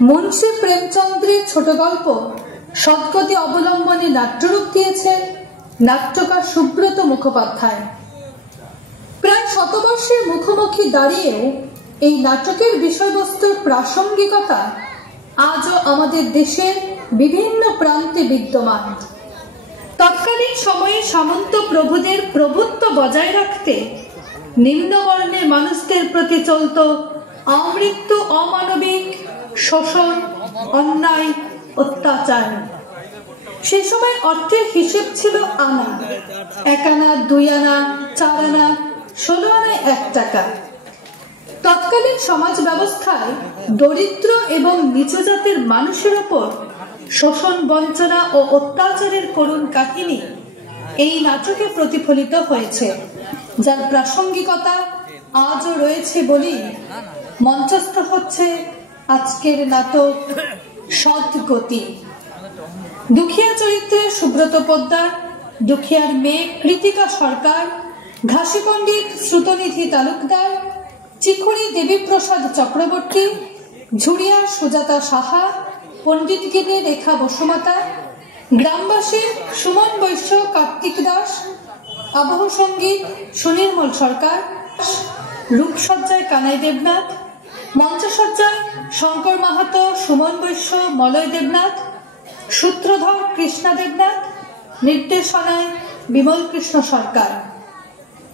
মুন্সী প্রেমচন্দ্রের ছোট গল্প সৎগতি অবলম্বনে নাট্যরূপ দিয়েছেন নাট্যকার সুব্রত মুখোপাধ্যায়। প্রায় শতবর্ষের মুখোমুখি দাঁড়িয়েও এই নাটকের বিষয়বস্তুর প্রাসঙ্গিকতা আজও আমাদের দেশের বিভিন্ন প্রান্তে বিদ্যমান। তৎকালীন সময়ে সামন্ত প্রভুদের প্রভুত্ব বজায় রাখতে নিম্নবর্ণের মানুষদের প্রতি চলত আমৃত্যু অমানবিক শোষণ, অন্যায়, অত্যাচার। সে সময় অর্থের হিসেব ছিল আনা, 1 আনা, 2 আনা, 4 আনা, 16 আনায় 1 টাকা। তৎকালীন সমাজ ব্যবস্থায় দরিদ্র এবং নিচু জাতের মানুষের উপর শোষণ, বঞ্চনা ও অত্যাচারের করুণ কাহিনী এই নাটকে প্রতিফলিত হয়েছে, যার প্রাসঙ্গিকতা আজও রয়েছে বলেই মঞ্চস্থ হচ্ছে আজকের নাটক সৎগতি। দুখিয়া চরিত্রে সুব্রত পোদ্দার, দুখিয়ার মেয়ে কৃতিকা সরকার, ঘাসি পণ্ডিত শ্রুতনিধি তালুকদার, চিখুরি দেবীপ্রসাদ চক্রবর্তী, ঝুড়িয়া সুজাতা সাহা, পণ্ডিতগিরি রেখা বসুমাতা, গ্রামবাসী সুমন বৈশ্য, কার্তিক দাস, আবহ সঙ্গীত সুনির্মল সরকার, রূপসজ্জায় কানাই দেবনাথ, মঞ্চসজ্জায় শঙ্কর মাহাতো, সুমন বৈশ্য, মলয় দেবনাথ, সূত্রধর কৃষ্ণা দেবনাথ, নির্দেশনায় বিমল কৃষ্ণ সরকার।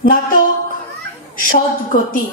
নাটক সৎগতি।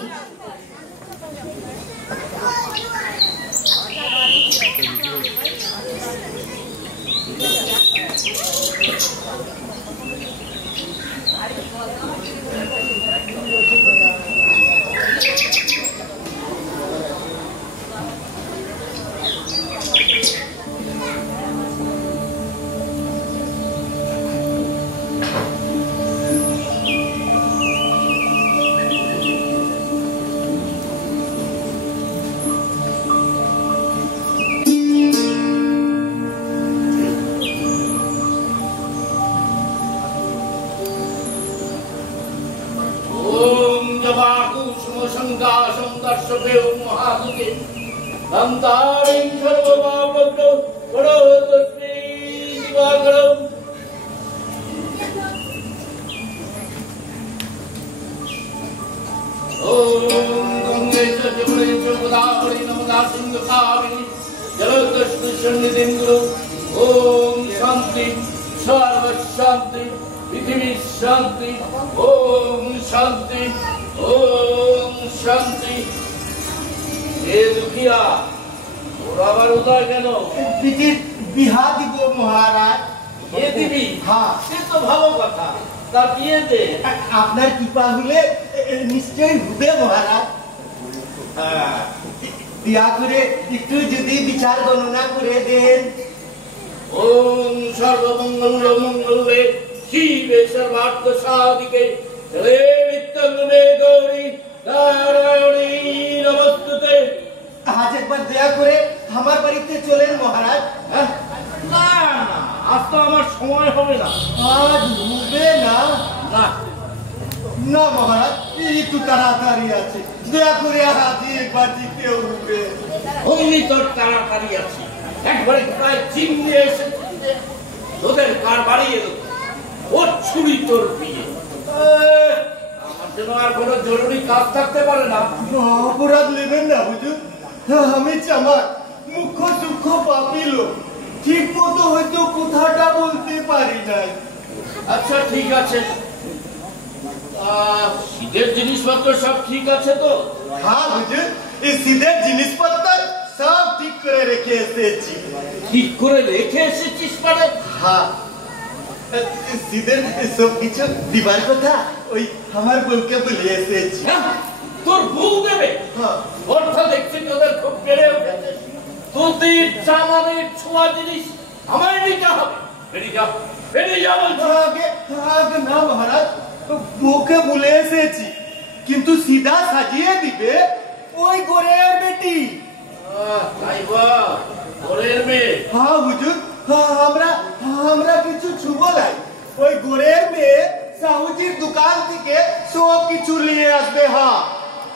शांति सर्वशांति पृथ्वी शांति ओम शांति ओम शांति। ये दुखिया और आবার উদয় কেন? পিটির বিহা দিব মহারাজ। ये দিবি? হ্যাঁ, সে তো ভালো কথা। তা বিয়ে দে। আপনার কৃপা হলে নিশ্চয়ই হবে মহারাজ। দয়া করে একটু যদি বিচার গণনা করে দেন। ओम सर्वमंगल मंगले शिवे सर्वार्थ साधिके जले वित्तंगे गौरी नारायणी नमस्ते। আজ একবার দয়া করে আমার বাড়িতে চলেন মহারাজ। না না, আজ তো আমার সময় হবে না। আজ হবে না? না না মহারাজ, একটু তাড়াতাড়ি আছে, দয়া করে আজ একবার দিতে হবে। অমনি তোর তাড়াতাড়ি আছে, একবারে প্রায় চিমড়ে এসেছে, তোদের কার বাড়িয়ে দেবো, ওর ছুরি তোর বিয়ে। আমার জন্য আর কোনো জরুরি কাজ থাকতে পারে না। অপরাধ নেবেন না হুজুর, আমি চামার মুখ্য সূক্ষ্ম পাপী লোক, ঠিক মতো হয়তো কথাটা বলতে পারি নাই। আচ্ছা ঠিক আছে, শীতের জিনিসপত্র সব ঠিক আছে তো? হ্যাঁ হুজুর, এই শীতের জিনিসপত্র সব ঠিক করে রেখে এসেছি। ঠিক করে রেখে এসেছিস মানে? হ্যাঁ, শীতের সব কিছু দিবার কথা ওই আমার বউকে বলে এসেছি। তোর বউ দেবে? হ্যাঁ। অর্থাৎ দেখছি তোদের খুব বেড়ে উঠেছে, তোদের চামানের ছোঁয়া জিনিস আমায় নিতে হবে। বেরিয়ে যা, বেরিয়ে যা বলছি। আগে না মহারাজ, বউকে বলে এসেছি, কিন্তু সিধা সাজিয়ে দিবে ওই গোরের বেটি। তাই বল, গোরের মেয়ে? হ্যাঁ হুজুর, আমরা কিছু ছুবো নাই, ওই গোরের মেয়ে সাহুজির দোকান থেকে সব কিছু নিয়ে আসবে। হ্যাঁ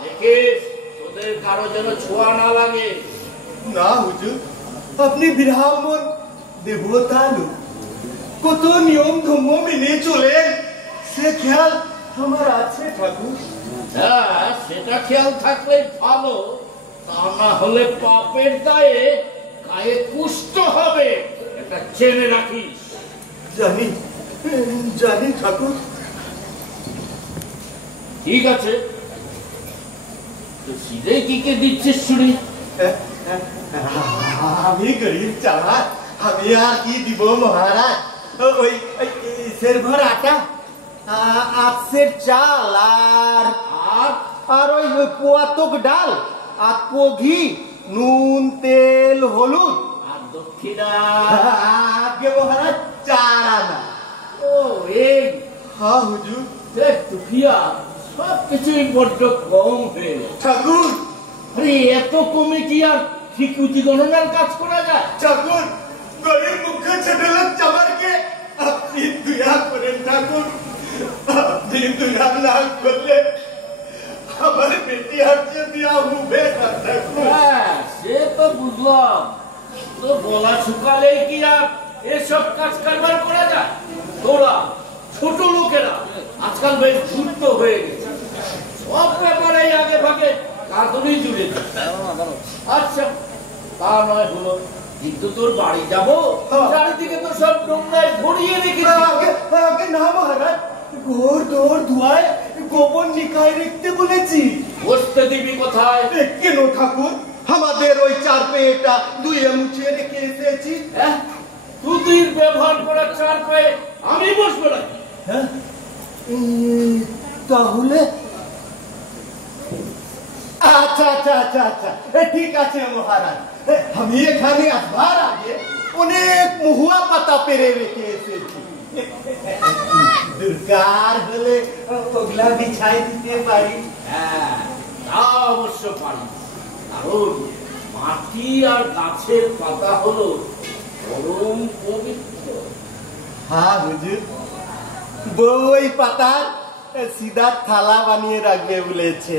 দেখিস তোদের কারো যেন ছোঁয়া না লাগে। না হুজুর, আপনি ব্রাহ্মণ দেবতা লোক, কত নিয়ম ধর্ম মেনে চলেন, সে খেয়াল আমার আছে ঠাকুর। হ্যাঁ, সেটা খেয়াল থাকলে ভালো, তা না হলে পাপের দায়ে গায়ে কুষ্ঠ হবে, এটা জেনে রাখিস। জানি জানি ঠাকুর। ঠিক আছে, তো সিধে কি কে দিচ্ছিস শুনি? আমি গরিব চালাক, আমি আর কি দিব মহারাজ? ওই সের ভর আটা, আতসের চাল, আর ওই পোয়াতক ডাল, আর ঘি, নুন, তেল, হলুদ, আর দক্ষিণা আগে মহারাজ 4 আনা। ও এই হ্যাঁ হুজুর। দেখ তুকিয়া, সব কিছুই বড্ড কম হয়ে গেল ঠাকুর। আরে এত কমে কি আর ঠিকুতি গণনার কাজ করা যায়? ঠাকুর, গরিব মুখ্য ছোট লোক চামারকে আপনি দয়া করেন ঠাকুর, আপনি দয়া না করলে আমার বেটি হাতে দিয়া হবে না ঠাকুর। হ্যাঁ, সে তো বুঝলাম, তো গলা শুকালে কি আর এসব কাজ কারবার করা যায়? তোরা ছোট লোকেরা আজকাল বেশ যুক্ত হয়ে গেছে, সব ব্যাপারে আগে ভাগে কাঁদুরি জুড়ে দিচ্ছে। আচ্ছা, তা নয় হলো, কিন্তু তোর বাড়ি যাবো, চারিদিকে তো সব নোংরায় ভরিয়ে রেখেছি। আগে না মহারাজ, ঘর দোর ধোয়ায় গোপন নিকায় রাখতে বলেছি। বসতে দিবি কোথায়? কেন ঠাকুর, আমাদের ওই 4 পেয়েটা ধুয়ে মুছে রেখে এসেছি। হ্যাঁ, তুই ব্যবহার করার 4 পায়ে আমি বসবো না? হ্যাঁ, তাহলে আচ্ছা আচ্ছা আচ্ছা আচ্ছা, ঠিক আছে মহারাজ, আমি এখানে আসবার আগে অনেক মহুয়া পাতা পেরে রেখে এসেছি, দরকার হলে ওগুলা বিছাই দিতে পারি। হ্যাঁ, তা অবশ্য পারি, কারণ মাটি আর গাছের পাতা হলো পরম পবিত্র। হ্যাঁ হুজুর, বই পাতার সিধা থালা বানিয়ে রাখবে বলেছে।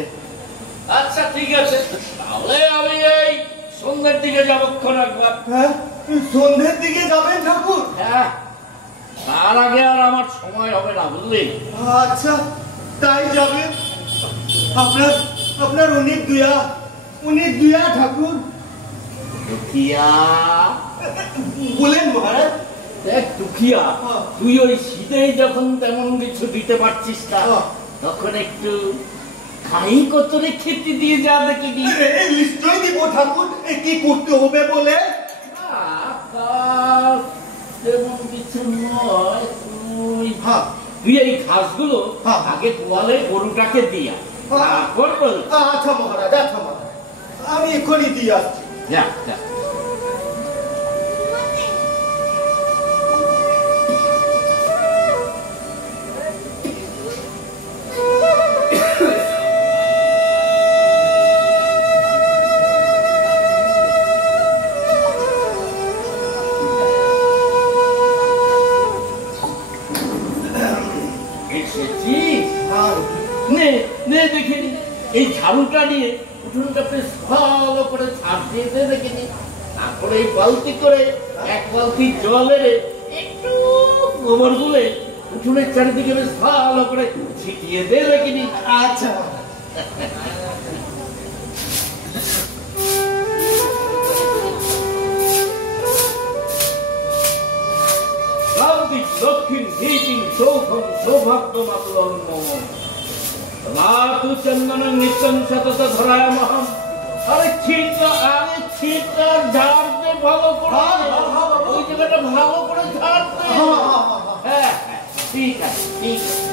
আচ্ছা ঠিক আছে, তাহলে আমি এই সন্ধ্যের দিকে যাবক্ষণ একবার। হ্যাঁ, সন্ধ্যের দিকে যাবেন ঠাকুর? হ্যাঁ, তার আগে আর আমার সময় হবে না, বুঝলি? আচ্ছা, তাই যাবেন। আপনার আপনার অনেক দয়া ঠাকুর। দুখিয়া, বলেন মহারাজ। দেখ দুখিয়া, তুই ওই শীতেই যখন তেমন কিছু দিতে পারছিস না, তখন একটু খাই কতরে খেতে দিয়ে যা দেখি। নিশ্চয় দিব ঠাকুর, কি করতে হবে বলে? তেমন কিছু নয়, তুই এই ঘাসগুলো আগে গোয়ালে গরুটাকে দিয়া, তারপর বল। আচ্ছা মহারাজ, আচ্ছা মহারাজ, আমি এখনই দিয়ে আসছি। যা যা। দেখিনি এই ঝাড়ুটা নিয়ে উঠোনটা বেশ ভালো করে ঝাড় দিয়ে দেখিনি, তারপরে এই বালতি করে 1 বালতি জলের একটু গোবর গুলে উঠোনের চারিদিকে বেশ ভালো করে ছিটিয়ে দে দেখিনি। আচ্ছা, দক্ষিণ হিটিং সৌভম সৌভাগ্য মাতলন মম রাতু চন্দন নিত্যম সতত ধরায় মহম। আরে ছিটটা ঝাড় দে ভালো করে, ওই জায়গাটা ভালো করে ঝাড় দে। হ্যাঁ ঠিক আছে, ঠিক আছে।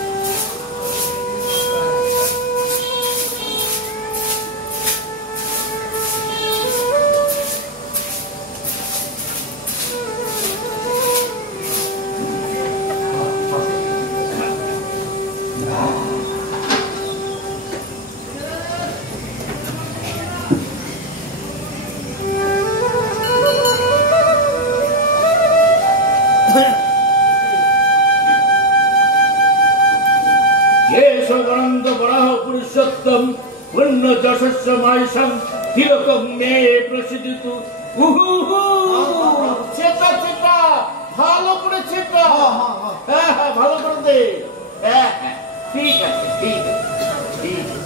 পুরুষোত্তম পুণ্য যশস্ব মায়সম কিরকম মেয়ে প্রসিদ্ধ চেতা চেতা ভালো করে চেতা। হ্যাঁ হ্যাঁ ভালো করে দে। হ্যাঁ হ্যাঁ ঠিক আছে ঠিক আছে ঠিক আছে।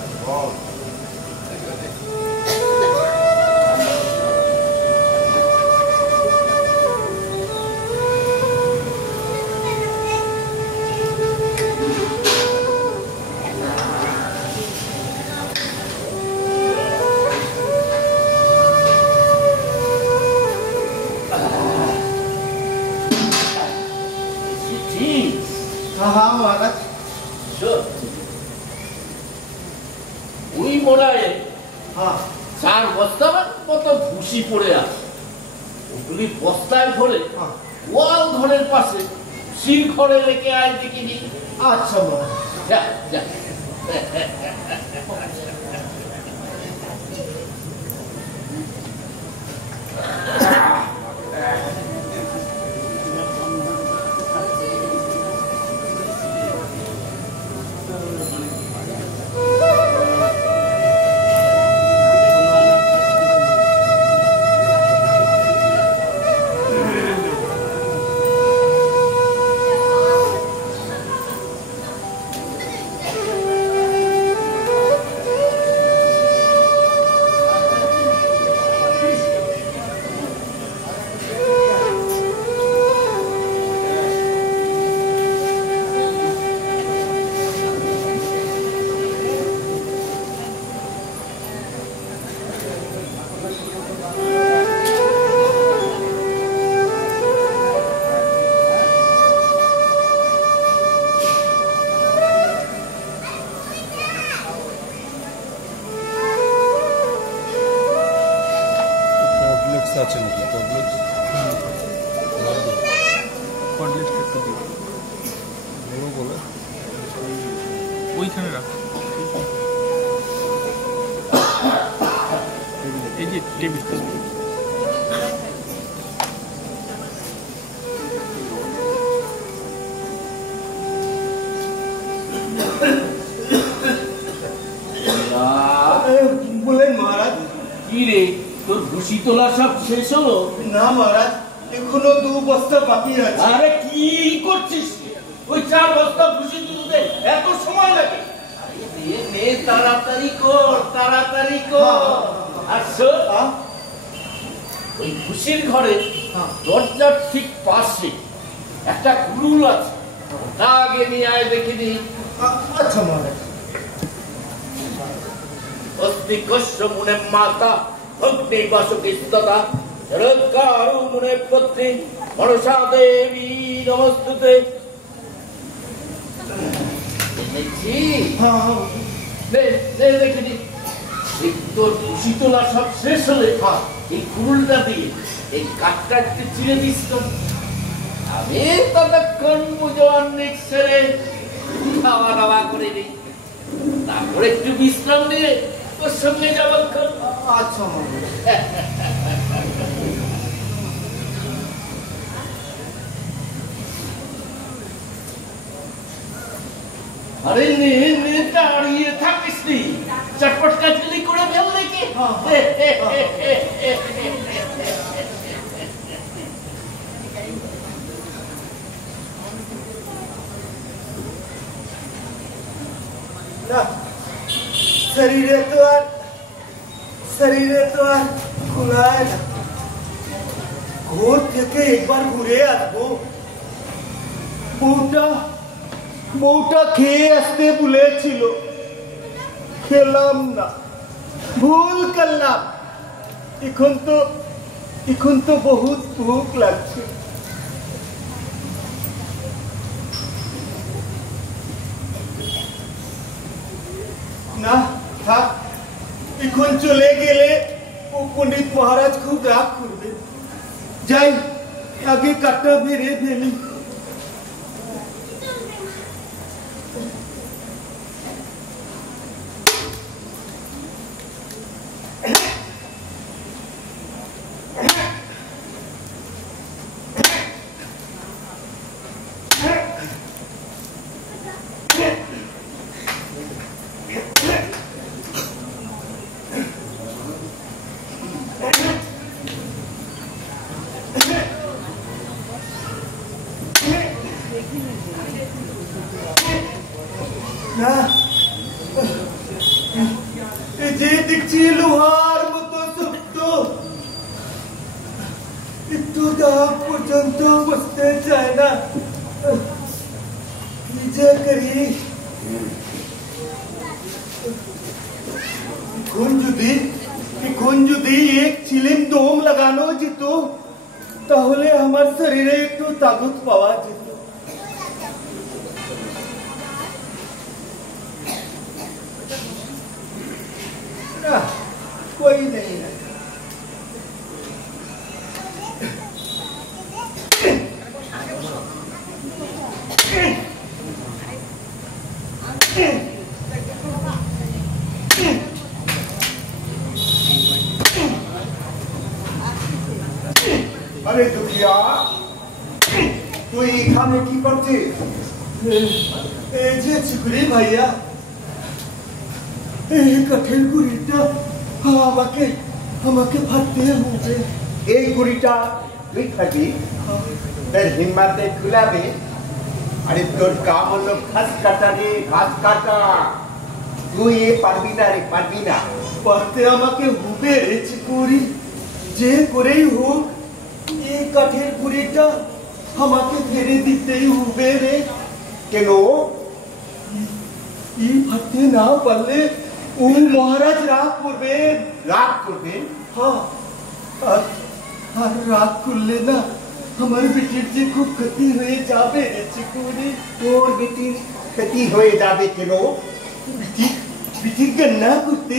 ওই মোড়ায় 4 বস্তা মতো ভুসি পড়ে আছে, ওগুলি বস্তায় ভরে ওয়াল ঘরের পাশে শির ঘরে রেখে আয় দেখিনি। আচ্ছা যা যা। আছে নাকি কমপ্লেক্স একটু দিই বড় বলে ওইখানে রাখ। এই যে টেবিল বলেন মহারাজ। কি রে তোর ভুসি তোলা সব শেষ হলো? না মহারাজ, এখনো 2 বস্তা বাকি আছে। আরে কি করছিস? ওই 4 বস্তা ভুসি তুলতে এত সময় লাগে? নে তাড়াতাড়ি কর তাড়াতাড়ি কর। আর শোন, ওই ভুসির ঘরে দরজার ঠিক পাশে একটা কুড়ুল আছে, তা আগে নিয়ে আয় দেখিনি। আচ্ছা মহারাজ। অস্তি কশ্য মুনে মাতা অগ্নি বাসুকিস্ততা রৎকারু মুনে পত্নী মনসা দেবী নমস্তুতে। দেখিনি তোর খুশি তোলা সব শেষ হলে এই কুড়ুলটা দিয়ে এই কাঠটা একটু চিড়ে দিস তো। আমি ততক্ষণ মুজোয়ান সেরে খাওয়া দাওয়া করে দিই, তারপরে একটু বিশ্রাম দিয়ে তোর সঙ্গে যাবো। আচ্ছা আরে দাঁড়িয়ে থাকিস নি, চটপট কাজগুলি করে ফেল দেখি। না, শরীরে তো আর খোলায় না। ঘর থেকে একবার ঘুরে আসবো। বউটা খেয়ে আসতে বলেছিল, খেলাম না, ভুল করলাম। এখন তো বহুত ভুক লাগছে। না থাক, এখন চলে গেলে ও পণ্ডিত মহারাজ খুব রাগ করবে। যাই, আগে কাটা বেড়ে ফেলি। না, যে দেখছি লোহার মতো শক্ত, একটু দাগ পর্যন্ত বসতে চায় না। কি যে করি? এখন যদি এক চিলিম দম লাগানো যেত, তাহলে আমার শরীরে একটু তাকত পাওয়া যেত। कोई नहीं है। अरे दुखिया, তুই এখানে কি করছিস? এই যে চিকুরি ভাইয়া, এই কাঠের গুড়িটা আমাকে ভাবতে হবে। এই গুড়িটা তুই খাবি, তোর হিম্মাতে খুলাবে। আরে তোর কাম হলো ঘাস কাটা রে, ঘাস কাটা। তুই এ পারবি না রে, পারবি না। পারতে আমাকে হবে রে চিকুরি, যে করেই হোক এই কাঠের গুড়িটা আমাকে ফেরে দিতেই হবে রে। কেন? এই ভাবতে না পারলে ও মহারাজ রাগ করবেন। রাগ করবেন? হ্যাঁ, আর রাগ করলে না আমার বেটির যে খুব ক্ষতি হয়ে যাবে রে চিকুরি। তোর বেটির ক্ষতি হয়ে যাবে কেন? বেটির গন্না করতে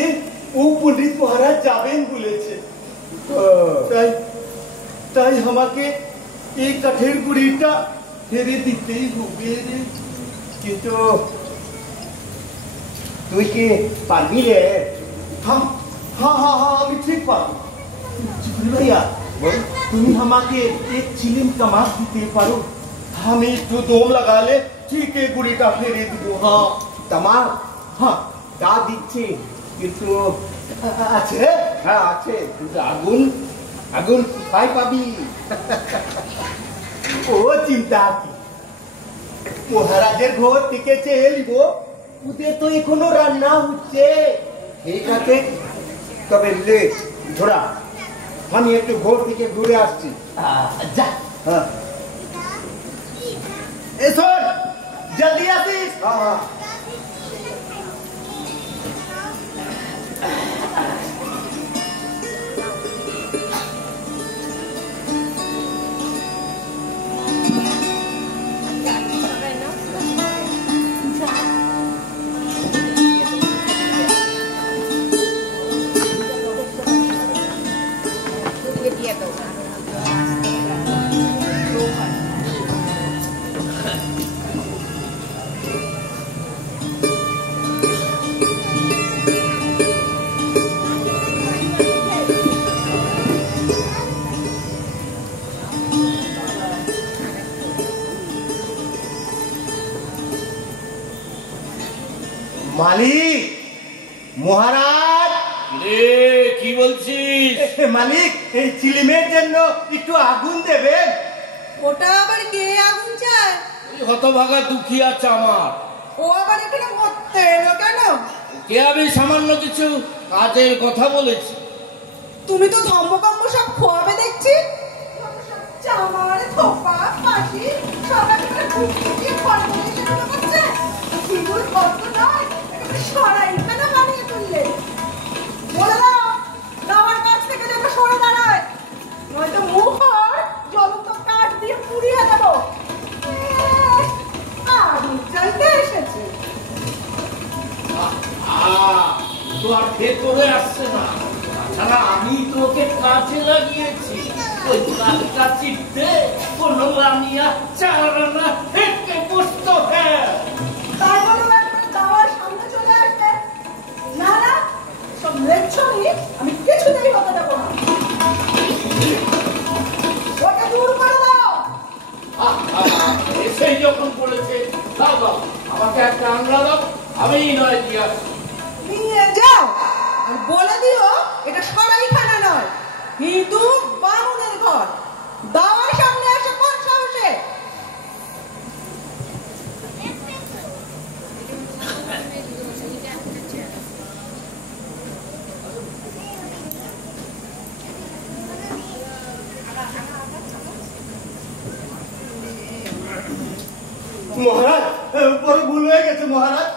ও পণ্ডিত মহারাজ যাবেন বলেছে। তাই আমাকে এই কাঠের গুড়িটা ফেরে দিতেই হবে রে। কিন্তু তুই কি পারবি রে? হ্যাঁ, আমি ঠিক পারবো। চিকুরি ভাইয়া, তুমি আমাকে এক চিলিম তামাক দিতে পারো? আমি একটু দম লাগালে ঠিক এই গুড়িটা ফেরে দেবো। হ্যাঁ, তামাক? হ্যাঁ, তা দিচ্ছে, কিন্তু আছে। হ্যাঁ আছে, কিন্তু আগুন কোথায় পাবি? ও চিন্তা কি, মহারাজের ঘর থেকে চেয়ে নিব, ওদের তো এখনো রান্না হচ্ছে। ঠিক আছে, তবে লে ধরা, আমি একটু ঘর থেকে ঘুরে আসছি। যা, হ্যাঁ এসো, জলদি আসিস। হ্যাঁ মালিক, মহারাজ। কি বলছিস? মালিক, এই চিলিমের জন্য একটু আগুন দেবেন। ওটা আবার কে আগুন চায়? হতভাগা দুঃখিয়া চামার। ও আবার এখানে মরতে এলো কেন? কে আমি সামান্য কিছু কাজের কথা বলেছি। তুমি তো ধম্মকম্ম সব খোয়াবে দেখছি। চামার, থোপা, কাশি সব একেবারে খুব খুঁটিয়ে ফলমূলের সাথে করছে। সিঁদুর কত নয়, একেবারে সরাই ফেলা বানিয়ে তুললে। বলে দাও, দাওয়ার কাছ থেকে যেন সরে দাঁড়ায়, নয়তো মুখ আর জ্বলন্ত কাঠ দিয়ে পুড়িয়ে দেবো। আগুন জ্বালতে এসেছে। তো আর ভেতরে আসছে না, তাছাড়া আমি তোকে কাজে লাগিয়েছি। ওই কাজটা চিপতে কোনো রানিয়া চারানা হেঁটে বসতো। হ্যাঁ, তাই বলো একবার দাওয়ার সামনে চলে আসবে। না না, সব লেচ্ছমি আমি কিছুতেই হতে দেবো না। ওটা দূর করে দাও। এসেই যখন পড়েছে, দাও দাও, আমাকে একটা আংলা দাও, আমি নয় দিয়ে আসছি। নিয়ে যাও, আর বলে দিও এটা সরাইখানা নয়, হিন্দু বামুনের ঘর। দাওয়ার সামনে এসে কোন সাহসে? মহারাজ বড় ভুল হয়ে গেছে মহারাজ।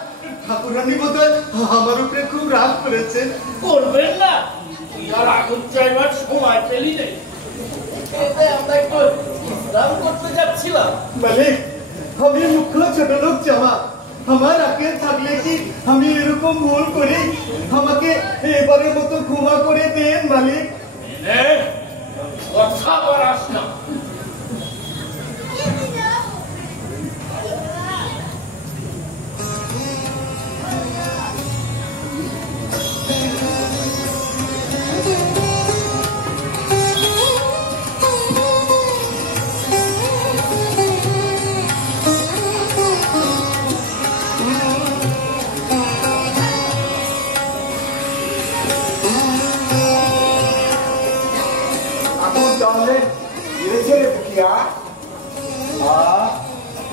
ঠাকুরানী বোধহয় আমার উপরে খুব রাগ করেছেন। করবেন না, তুই আর আগুন চাইবার সময় পেলি নেই। আমরা একটু বিশ্রাম করতে যাচ্ছিলাম। মালিক, আমি মুখ্য ছোট লোক জামা, আমার আকেল থাকলে কি আমি এরকম ভুল করি? আমাকে এবারের মতো ক্ষমা করে দেন মালিক। কথা বাড়াস না।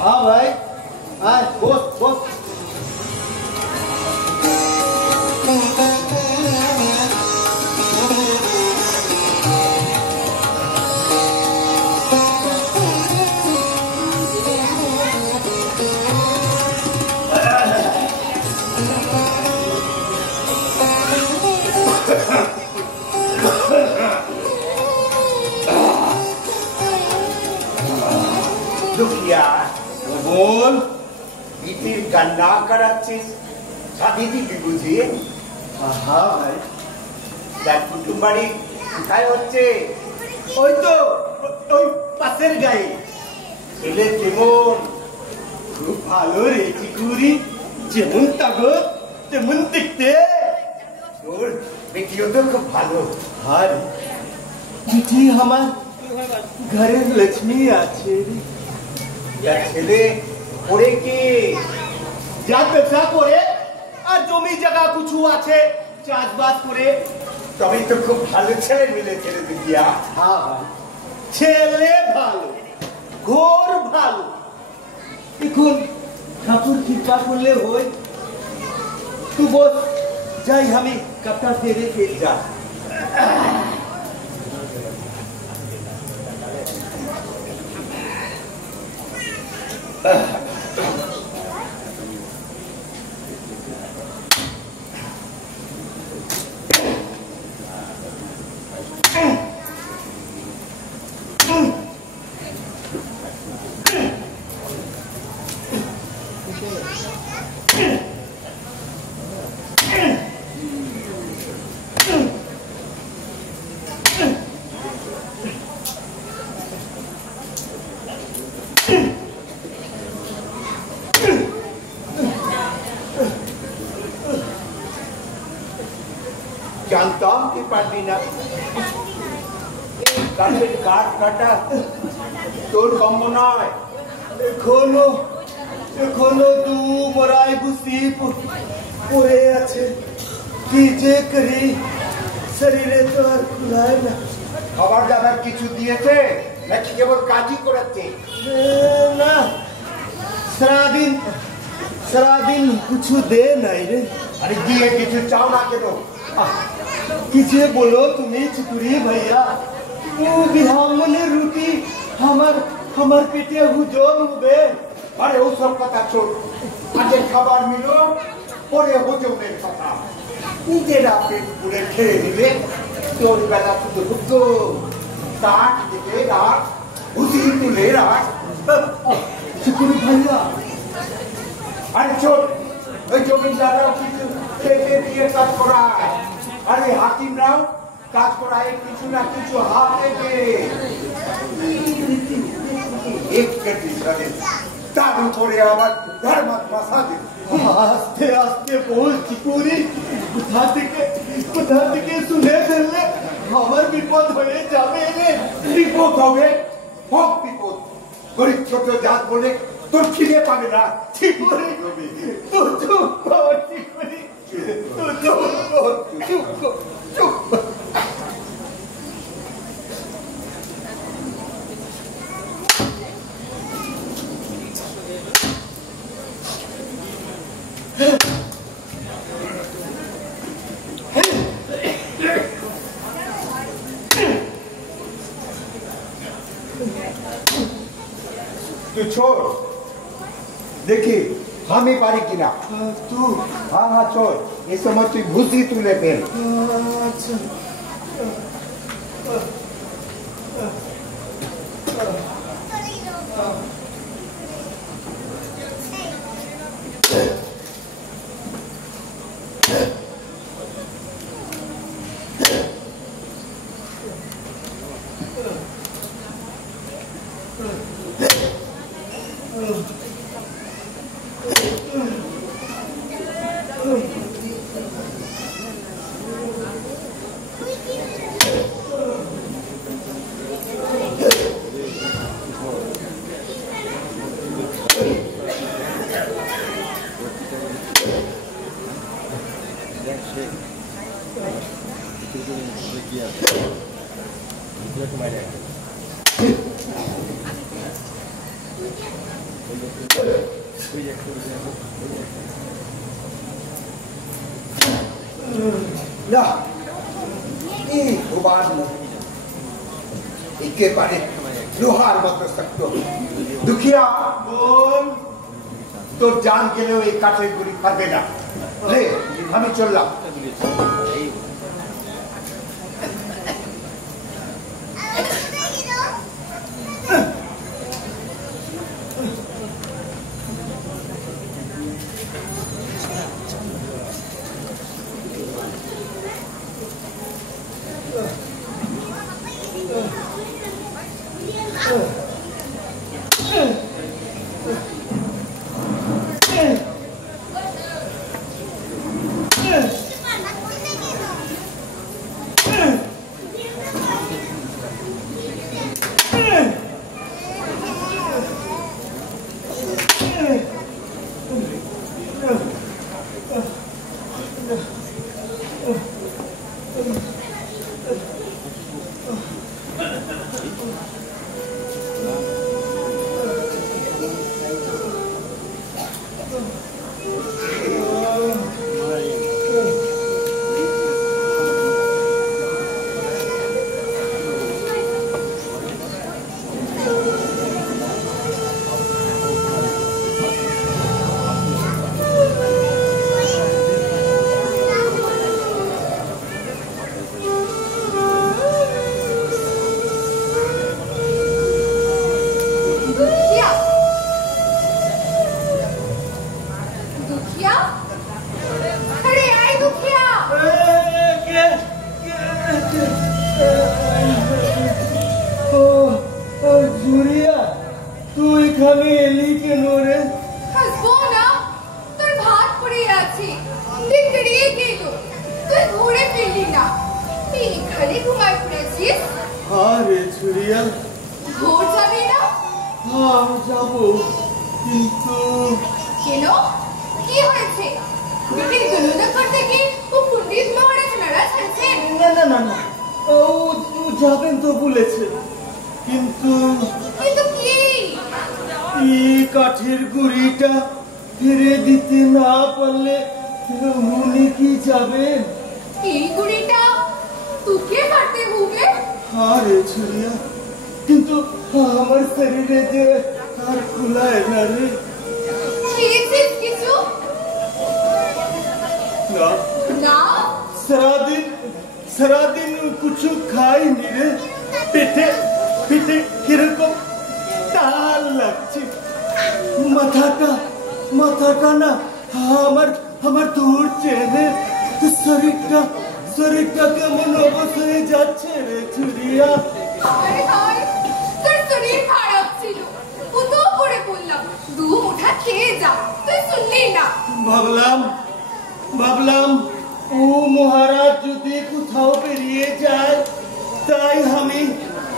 हाँ भाई, हाँ बोस बोस। দুখিয়া বল, ইতির কান্না করাচ্ছিস, সাথে দিবি বুঝি? হ্যাঁ ভাই। দেখ কুটুম বাড়ি কোথায় হচ্ছে? ওই তো ওই পাশের গায়ে। ছেলে কেমন? খুব ভালো রে চিকুরি, যেমন তাগো তেমন দেখতে। তোর বেটিও তো খুব ভালো। আর বেটি আমার ঘরের লক্ষ্মী আছে। ছেলে পড়ে কি যা ব্যবসা করে আর জমি জায়গা কিছু আছে, চাষবাস করে, তবে তো খুব ভালো ছেলে মিলে ছেলে দিয়া। হ্যাঁ ভাই, ছেলে ভালো, ঘর ভালো। এখন ঠাকুর কৃপা করলে হয়। তু বল, যাই আমি কাপড় দিয়ে রেখে যা। জানতাম কি পারবি না। কাঠের কাঠ কাটা তোর কম্ব নয়। এখনো এখনো দু মরাই বুসি পড়ে আছে। কি যে করি, শরীরে তো আর খুলায় না। খাবার দাবার কিছু দিয়েছে নাকি কেবল কাজই করাচ্ছে? না, সারাদিন কিছু দে নাই রে। আরে দিয়ে কিছু চাও না কেন? किसे बोलो तुम्हें चिकुरी भैया, वो बिहामने रोटी हमार पेटे हुजोर हुबे। अरे वो सब कथा छोड़, आज खबर मिलो परे हुजोर कथा। নিজেরা পেট পুড়ে খেয়ে নিলে তোর বেলা শুধু হুতো কাঠ দিকে রাখ, ভুসি তুলে রাখ। চিকুরি ভাইয়া, আরে ছোট ওই জমিদাররাও কিছু খেতে দিয়ে কাজ করায়। আরে হাকিমরাও কাজ করায় কিছু না কিছু হাতে দিয়ে। এক কেজি সাথে তার উপরে আবার ধর্মাত মাসা দে। আস্তে আস্তে বল চিকুরি, কোথা থেকে শুনে ফেললে আমার বিপদ হয়ে যাবে রে। বিপদ হবে, হোক বিপদ। গরিব ছোট জাত বলে তোর খিদে পাবে না। চিকুরি তো চুপ কর, চিকুরি তো চুপ কর, চুপ কর, চুপ কর। तू छोड़, দেখি আমি পারি কিনা। তুই হ্যাঁ হ্যাঁ চল, এই সময় তুই ভুসি তুলে ফেল। আচ্ছা না এই ভগবান একেবারে লোহার মতো শক্ত। দুখিয়া বল। তোর জান গেলেও এই কাঠের গুলি পারবে না। লে আমি চললাম। কাঠের গুড়িটা ফিরে দিতে না পারলে উনি কি যাবেন? এই গুড়িটা তোকে কাটতে হবে? আরে ছুরিয়া, কিন্তু আমার শরীরে যে আর কুলায় না রে। খেয়েছিস কিছু? না না, সারাদিন কিছু খাইনি রে। পেটে পেটে কিরকম টাল লাগছে। মাথাটা না আমার দূর চেনে। শরীরটা কেমন অবস্থা হয়ে যাচ্ছে রে ছুরিয়া। তোর শরীর খারাপ ছিল, কোথাও পড়ে বললাম 2 মুঠা খেয়ে যা, তুই শুনলি না। ভাবলাম ও মহারাজ যদি কোথাও বেরিয়ে যায়, তাই আমি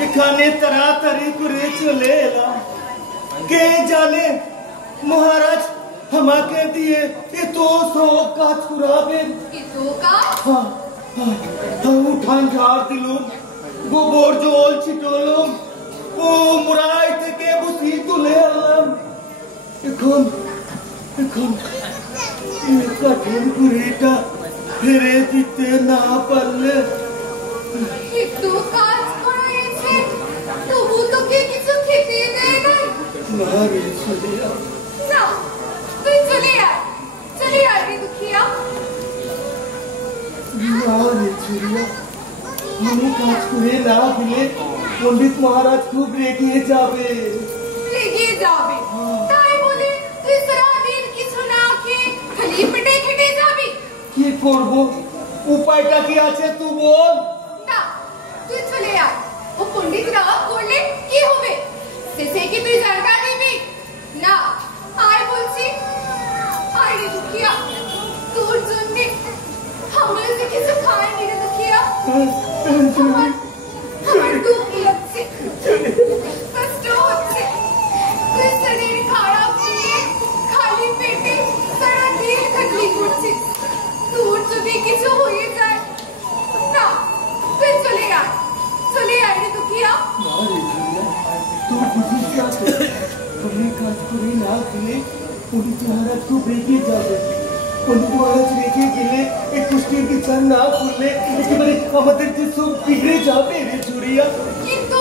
এখানে তাড়াতাড়ি করে চলে এলাম। কে জানে মহারাজ আমাকে দিয়ে এত সব কাজ করাবেন। উঠান ঝাড় দিলুম, গোবর জল ছিটলাম, ও মুরাই থেকে বসি তুলে আনলাম। এখন কাঠের গুড়িটা ফিরে দিতে না পারলে। একটু কাজ করাইছে, তবু তোকে কিছু খেতে দেয় নাই। না রে ছুরিয়া, না, কাজ করে না দিলে পণ্ডিত মহারাজ খুব রেগে যাবে। রেগে যাবে তাই বলে তুই সারাদিন কিছু না খেয়ে খালি পেটে খেটে যাবি? কি করব, উপায়টা কি আছে তুই বল। না তুই চলে আয়, ও পণ্ডিত রাগ করলে কি হবে সে কি তুই জানটা দিবি না? আয় বলছি, আয় রে দুঃখিয়া, তোর জন্য আমরা যে কিছু খাইনি রে দুঃখিয়া। আমার দুঃখ লাগছে, কষ্ট হচ্ছে, তুই শরীর খারাপ নিয়ে খালি পেটে সারাদিন খাটনি করছিস। তোর যদি কিছু হয়ে যায় না, তুই চলে আয় রে দুঃখিয়া। তুই বুঝিস না তো, তুমি কাজ করে না দিলে পণ্ডিত মহারাজ খুব রেগে যাবে। পণ্ডিত মহারাজ রেগে গেলে এই কুষ্টির বিচার না করলে একেবারে আমাদের যে সব বিগড়ে যাবে রে ছুরিয়া। কিন্তু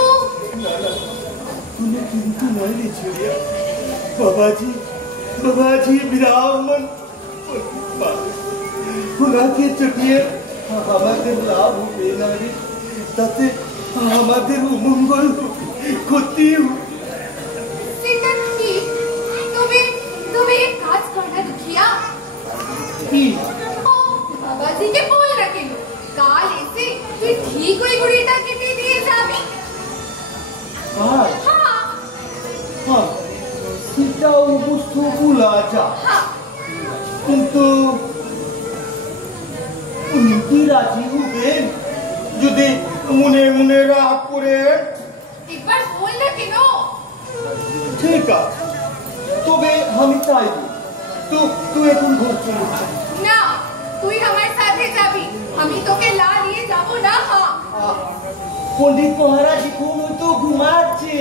না না, তুমি কিন্তু নয় রে ছুরিয়া। বাবাজি ব্রাহ্মণ ওনাকে চটিয়ে আমাদের লাভ হবে না রে, তাতে আমাদের অমঙ্গল ক্ষতি হবে। সেটা ঠিক, তবে এক কাজ কর না দুঃখিয়া। কি? বাবাজিকে বল না কেন, কাল এসে তুই ঠিক ওই ঘুড়িটা কেটে দিয়ে যাবি। হ্যাঁ হ্যাঁ সেটা অবশ্য ভুলা যা, হ্যাঁ, কিন্তু উনি কি রাজি হবেন যদি মনে মনে রাগ করে? একবার বল না কেন। ঠিক আছে, তবে আমি চাইব তুই এখন ঘর চলে যা। না তুই আমার সাথে যাবি, আমি তোকে লা নিয়ে যাবো না। হ্যাঁ পণ্ডিত মহারাজ এখন তো ঘুমাচ্ছে,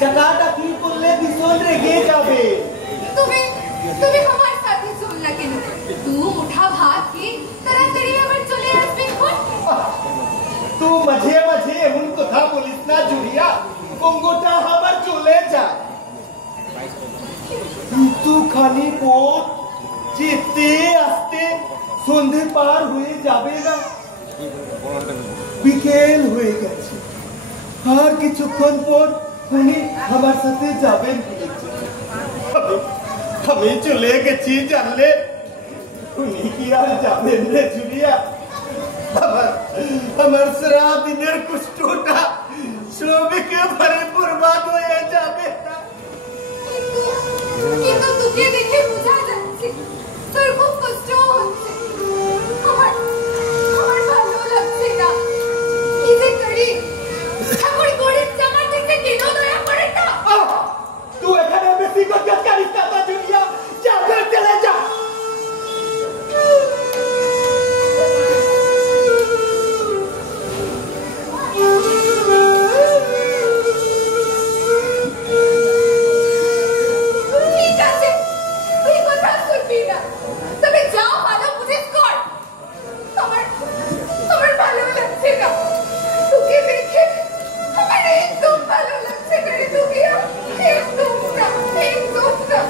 টাকাটা কি করলে ভীষণ রেগে যাবে। তুমি আমার সাথে চল না কেন, তুই মুঠা ভাত খেয়ে তাড়াতাড়ি আবার চলে আসবে এখন। তুই মাঝে মাঝে এমন কথা বলিস না জুড়িয়া, অঙ্গটা আমার চলে যায়। কিন্তু খালি পথ যেতে আসতে সন্ধে পার হয়ে যাবে না, বিকেল হয়ে গেছে, আর কিছুক্ষণ পর উনি আমার সাথে যাবেন। আমি চলে গেছি জানলে উনি কি আর যাবেন রে জুলিয়া? আমার সারা দিনের কষ্টটা সব একেবারে বরবাদ হয়ে যাবে। কিন্তু তোকে দেখে বোঝা যাচ্ছে তোর খুব কষ্ট হচ্ছে। আমার ভালো লাগছে না, কি যে করি। ঠাকুর গরিব জামাই দেখে কেন দয়া করে না? তুই এখানে বেশি কথা করিস না জুলিয়া, যা ঘর চলে যা। ঠিক আছে, তুই কথা শুনবি না, তবে যা ভালো বুঝিস কর। আমার ভালো লাগছে না, তোকে দেখে আমার একদম ভালো লাগছে না রে দুঃখিয়া, একদম না।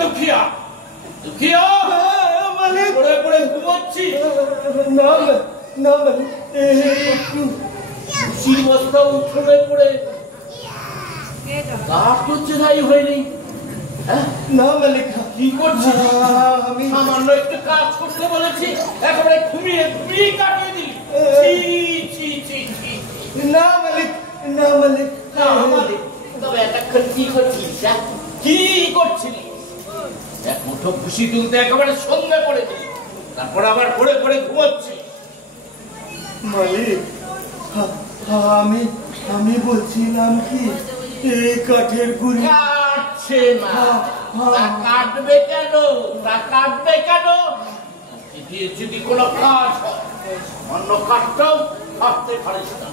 দুঃখিয়া দুঃখিয়া পড়ে পড়ে ঘুমাচ্ছি না না মানে, একটু বস্তা উঠোনে পড়ে কাজ করছে তাই হয়নি। না মালিক, কি করছিস? আমি সামান্য একটু কাজ করতে বলেছি, একেবারে ঘুমিয়ে ঘুমিয়ে কাটিয়ে দিলি। ছি ছি ছি ছি। না মালিক, না মালিক, না মালিক, তবে এতক্ষণ কি করছিস? কি করছিলি? এক মুঠো খুশি তুলতে একেবারে সন্ধ্যা করে দিলি, তারপর আবার পড়ে পড়ে ঘুমাচ্ছিস। মালিক, আমি আমি বলছিলাম কি, এই কাঠের গুড়ি কাটছে না। তা কাটবে কেন? তা কাটবে কেন? যদি কোনো কাজ হয়, অন্য কাজটাও কাটতে পারিস না।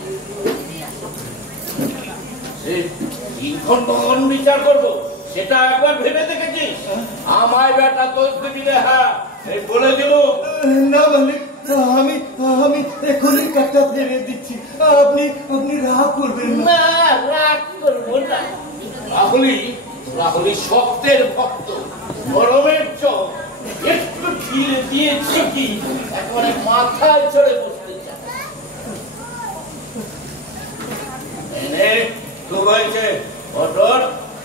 কখন বিচার করবো সেটা একবার ভেবে দেখেছিস? আমায় বেটা তোর দিবি না, হ্যাঁ এই বলে দিল। না মালিক, আমি আমি এখনই কাঠটা ফেলে দিচ্ছি, আপনি আপনি রাগ করবেন না। না, রাগ করবো না। রাহুলি শক্তের ভক্ত, গরমের চোখ একটু ঢিলে দিয়েছি কি একেবারে মাথায় চড়ে বসতে চায়। খুব হয়েছে, অটর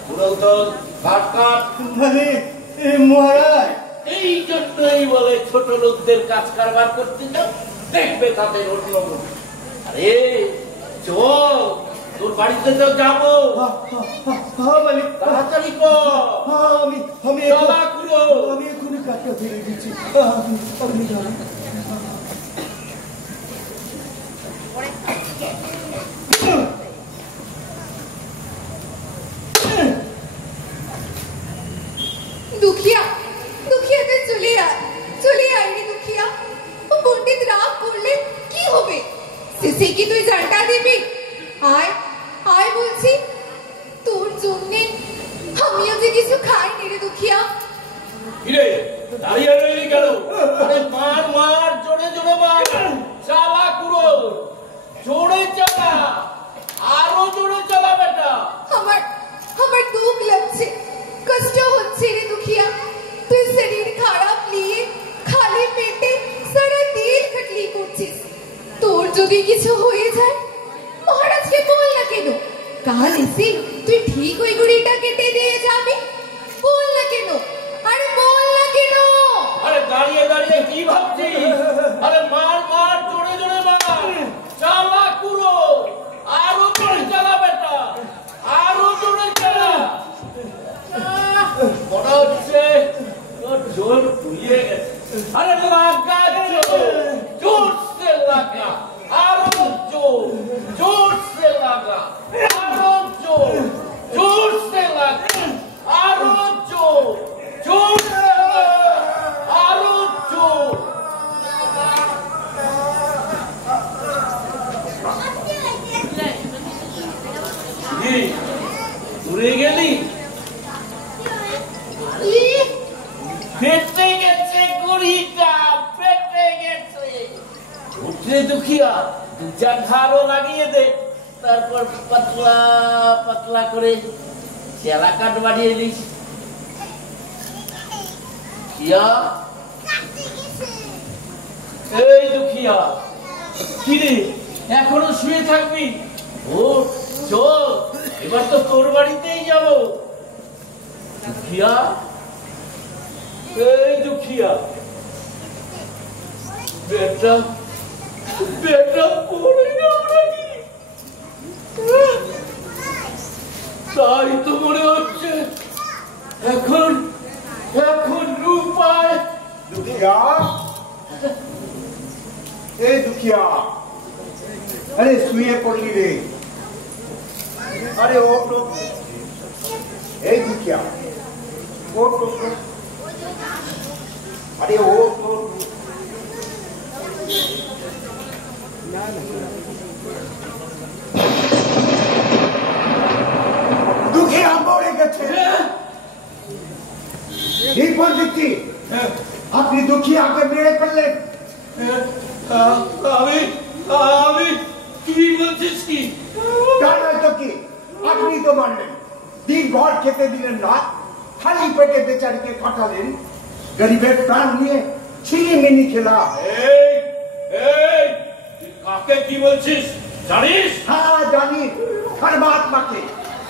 পুরোতল কাট কাট। মানে মহারাজ, এই জন্যই বলে ছোট লোকদের কাজ কারবার করতে যাও, দেখবে তাদের অন্য। আরে চল, তোর বাড়িতে তো যাবো। মালিক, তাড়াতাড়ি কর। আমি আমি চলা খুলো। আমি এখনই কাঠটা ফেলে দিচ্ছি, আপনি জানেন। দুখিয়া, দুখিয়া তুই চলে আয়, চলে আয় রে দুখিয়া। ও পণ্ডিত রাগ করলে কি হবে? সে কি তুই জানটা দিবি? আয় আয় বলছি, তোর জন্যে আমিও যে কিছু খাইনি রে দুখিয়া। কিরে দাঁড়িয়ে রইলি কেন? আরে মার মার, জোরে জোরে মার। চালা কুড়ো, জোরে চালা, আরো জোরে চালা বেটা। আমার আমার দুঃখ লাগছে, কষ্ট হচ্ছে রে দুখিয়া। তুই শরীর খারাপ নিয়ে খালি পেটে সারা দিন খাটলি করছিস। তোর যদি কিছু হয়ে যায়, মহারাজকে বল না কেন? কাল এসে তুই ঠিক ওই গুড়িটা কেটে দিয়ে যাবি। বল না কেন? আরে বল না কেন? আরে দাঁড়িয়ে দাঁড়িয়ে কি ভাবছিস? আরে মার মার, জোরে জোরে মার। চালা কুড়ো, আরো জোরে চালা বেটা, আরো জোরে চালা। মনে হচ্ছে তোর জোর ফুলিয়ে গেছে। আরে লাগা জোর, জোরসে লাগা, আরো জোর, জোরসে লাগা, আরো জোর, জোরসে লাগা, আরো জোর, জোরসে লাগা, আরো জোর। ঘুরে গেলি? ফেটে গেছে গুড়িটা, ফেটে গেছে। উঠে দুখিয়া, দু চার ধারও লাগিয়ে দে, তারপর পাতলা পাতলা করে চেলা কাঠ বাড়িয়ে দিস। এই দুখিয়া, কিরে এখনো শুয়ে থাকবি? ও চল, এবার তো তোর বাড়িতেই যাবো। দুখিয়া, এই দুখিয়া, বেটা বেটা পড়ে যাও নাকি? তাই তো মনে হচ্ছে। এখন এখন রূপায়। দুখিয়া, এই দুখিয়া, আরে শুয়ে পড়লি রে? আরে ও তো এই দুখিয়া, ও তো আরে ও তো দুখিয়া মরে গেছে। এই পদ্ধতি আপনি দুখিয়াকে মেরে ফেললেন। আমি আমি কি বলছিস? কি তা নয় তো কি, আপনি তো মানলেন। দিন ভর খেতে দিলেন না, খালি পেটে বেচারিকে কাটালেন। গরিবের প্রাণ নিয়ে ছিনিমিনি খেলা। এই এই তুই কাকে কি বলছিস জানিস? হ্যাঁ জানি, ধর্মাত্মাকে।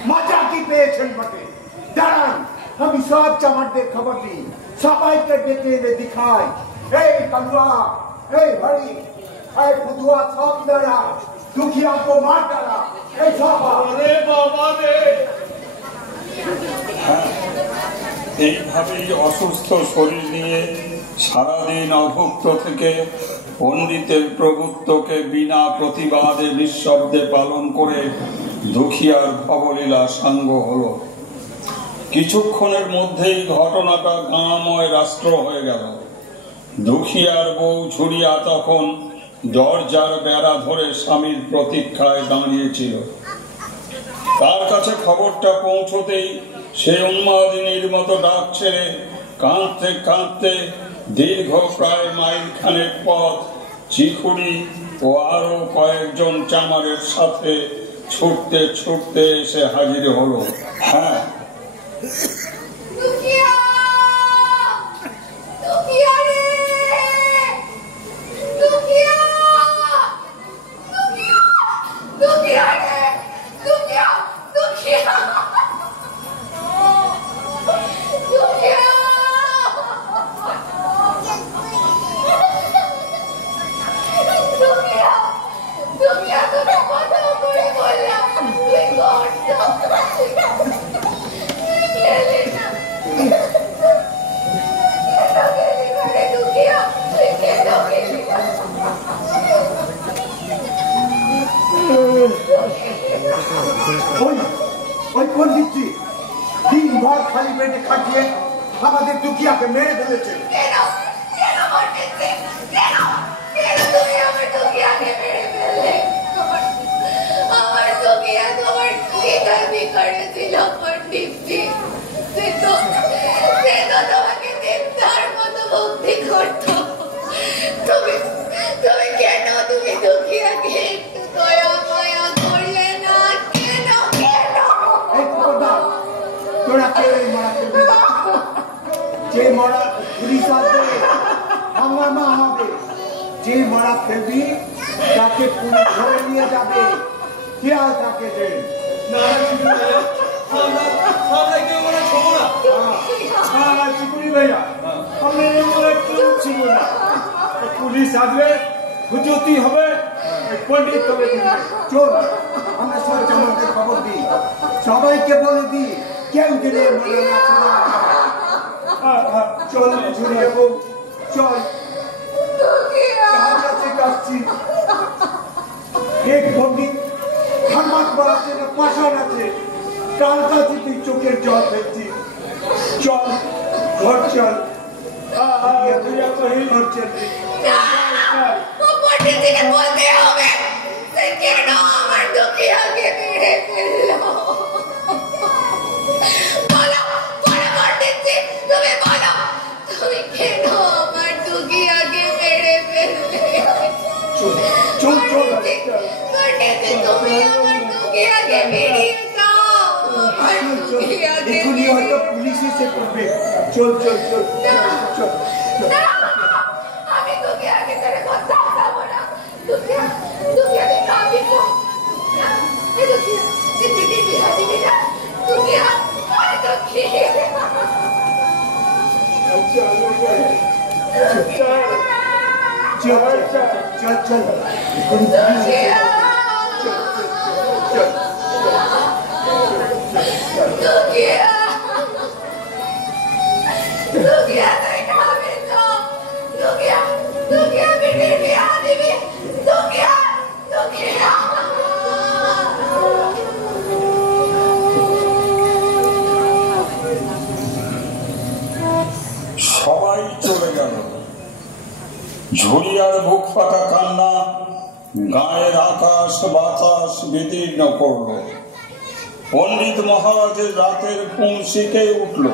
মজা কি পেয়েছেন বটে। দাঁড়ান, আমি সব চামারদের খবর দিই, সবাইকে ডেকে এনে দেখাই। এই কালুয়া, এই ভারী, এই ফুটুয়া, সব দাঁড়া, দুঃখিয়া তো মার দাঁড়া, এই সব বাবা রে। এইভাবেই অসুস্থ শরীর নিয়ে সারাদিন অভুক্ত থেকে পণ্ডিতের প্রভুত্বকে বিনা প্রতিবাদে নিঃশব্দে পালন করে দুখিয়ার ভবলীলা সাঙ্গ হল। কিছুক্ষণের মধ্যেই ঘটনাটা গাঁময় রাষ্ট্র হয়ে গেল। দুখিয়ার বউ ঝুরিয়া তখন দরজার বেড়া ধরে স্বামীর প্রতীক্ষায় দাঁড়িয়েছিল। তার কাছে খবরটা পৌঁছতেই সে উন্মাদিনীর মতো ডাক ছেড়ে কাঁদতে কাঁদতে দীর্ঘ প্রায় মাইল খানেক পথ চিকুড়ি ও আরো কয়েকজন চামারের সাথে ছুটতে ছুটতে এসে হাজির হলো। হ্যাঁ, ওই পণ্ডিতজি দিনভর খালি পেটে খাটিয়ে আমাদের দুঃখিয়াকে মেরে ফেলেছে। যে মরা পুলিশ আসবে, হাঙ্গামা হবে। যে মরা ফেলবি তাকে পুলিশ ধরে নিয়ে যাবে। খেয়াল থাকে যে পুলিশ আসবে, হুজুতি হবে, পণ্ডিত তবে চল আমরা সব চামারদের খবর দিই, সবাইকে বলে দিই কেউ গেলে চল ঝুড়িয়ে বউ চল। এক পণ্ডিত হামাক বাড়াচ্ছে না, পাশান আছে, কার কাছে তুই চোখের জল ফেলছি। চল ঘর চল, ঘর চল। এখনই হয়তো পুলিশ এসে করবে। চল চল চল চল। चल चल সবাই চলে গেল। ঝুড়িয়ার বুক ফাটা কান্না গায়ের আকাশ বাতাস বিদীর্ণ করল। পণ্ডিত মহারাজের রাতের ঘুম শিখে উঠল।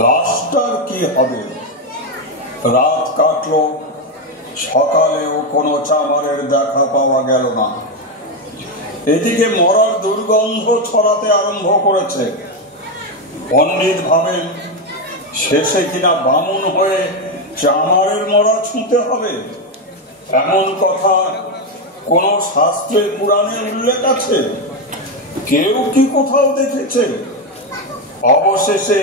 লাশটার কি হবে? রাত কাটল, সকালেও কোনো চামারের দেখা পাওয়া গেল না। এদিকে মরার দুর্গন্ধ ছড়াতে আরম্ভ করেছে। পণ্ডিত ভাবেন শেষে কিনা বামুন হয়ে চামারের মরা ছুঁতে হবে। এমন কথা কোন শাস্ত্রে পুরাণে উল্লেখ আছে? কেউ কি কোথাও দেখেছে? অবশেষে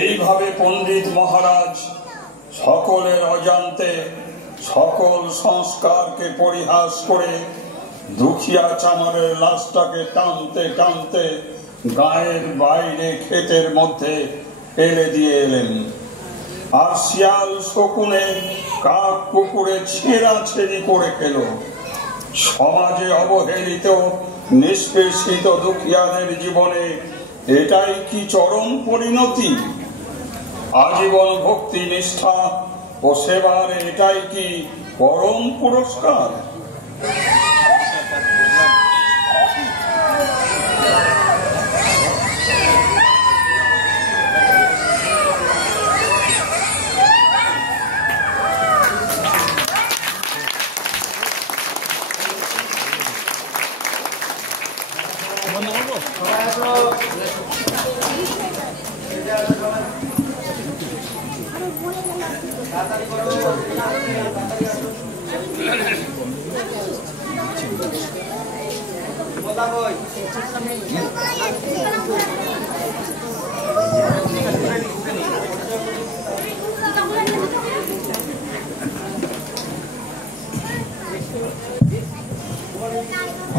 এইভাবে পণ্ডিত মহারাজ সকলের অজান্তে সকল সংস্কারকে পরিহাস করে দুখিয়া চামারের লাশটাকে টানতে টানতে গায়ের বাইরে ক্ষেতের মধ্যে ফেলে দিয়ে এলেন। আর শিয়াল শকুনে কাক কুকুরে ছেঁড়াছেড়ি করে খেল। সমাজে অবহেলিত নিষ্পেষিত দুখিয়াদের জীবনে এটাই কি চরম পরিণতি? আজীবন ভক্তি নিষ্ঠা ও সেবার এটাই কি পরম পুরস্কার?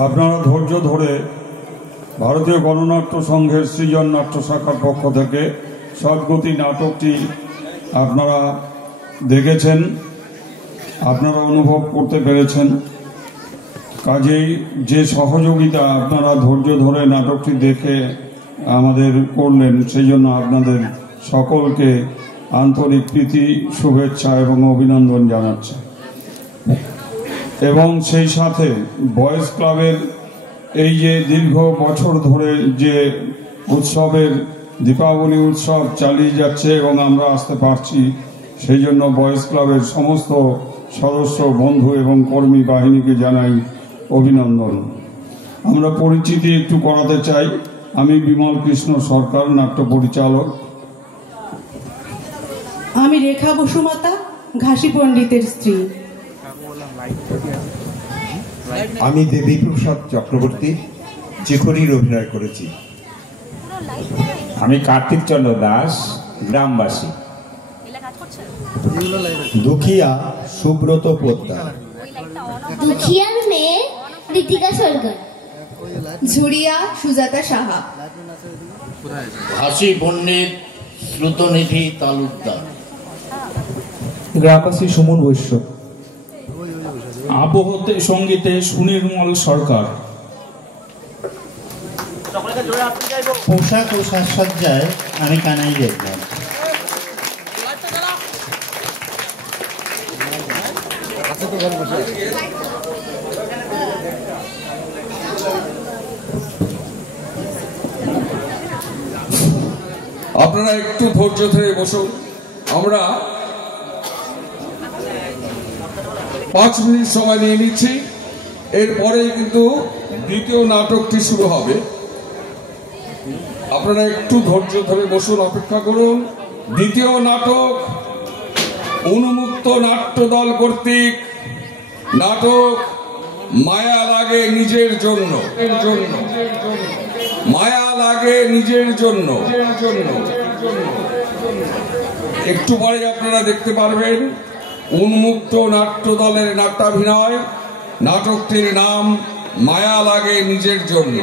আপনারা ধৈর্য ধরে ভারতীয় গণনাট্য সংঘের সৃজন নাট্য শাখার পক্ষ থেকে সদ্গতি নাটকটি আপনারা দেখেছেন, আপনারা অনুভব করতে পেরেছেন। কাজেই যে সহযোগিতা আপনারা ধৈর্য ধরে নাটকটি দেখে আমাদের করলেন, সেই জন্য আপনাদের সকলকে আন্তরিক প্রীতি, শুভেচ্ছা এবং অভিনন্দন জানাচ্ছি। এবং সেই সাথে বয়েজ ক্লাবের এই যে দীর্ঘ বছর ধরে যে উৎসবের দীপাবলি উৎসব চালিয়ে যাচ্ছে এবং আমরা আসতে পারছি, সেই জন্য বয়েজ ক্লাবের সমস্ত সদস্য, বন্ধু এবং কর্মী বাহিনীকে জানাই অভিনন্দন। আমরা পরিচিতি একটু করাতে চাই। আমি বিমল কৃষ্ণ সরকার, নাট্য পরিচালক। আমি রেখা বসুমাতা, ঘাসি পণ্ডিতের স্ত্রী। আমি দেবীপ্রসাদ চক্রবর্তী, চিখরির অভিনয় করেছি। আমি কার্তিক চন্দ্র দাস, গ্রামবাসী। দুখিয়া সুব্রত পোদ্দার। দুখিয়ার মেয়ে ঋতিকা সরকার। ঝুড়িয়া সুজাতা সাহা। ঘাসি পণ্ডিত শ্রুতনিধি তালুকদার। গ্রামবাসী সুমন বৈশ্য। আবহতে সঙ্গীতে সুনির্মল সরকার। পোশাক ও সাজসজ্জায় আমি কানাই দেখলাম। আপনারা একটু ধৈর্য ধরে বসুন। আমরা 5 মিনিট সময় নিয়ে নিচ্ছি, এরপরে কিন্তু দ্বিতীয় নাটকটি শুরু হবে। আপনারা একটু ধৈর্য ধরে বসুন, অপেক্ষা করুন। দ্বিতীয় নাটক উন্মুক্ত নাট্যদল কর্তৃক নাটক মায়া লাগে নিজের জন্য, মায়া লাগে নিজের জন্য। একটু পরে আপনারা দেখতে পারবেন উন্মুক্ত নাট্যদলের নাট্যাভিনয়। নাটকটির নাম মায়া লাগে নিজের জন্য।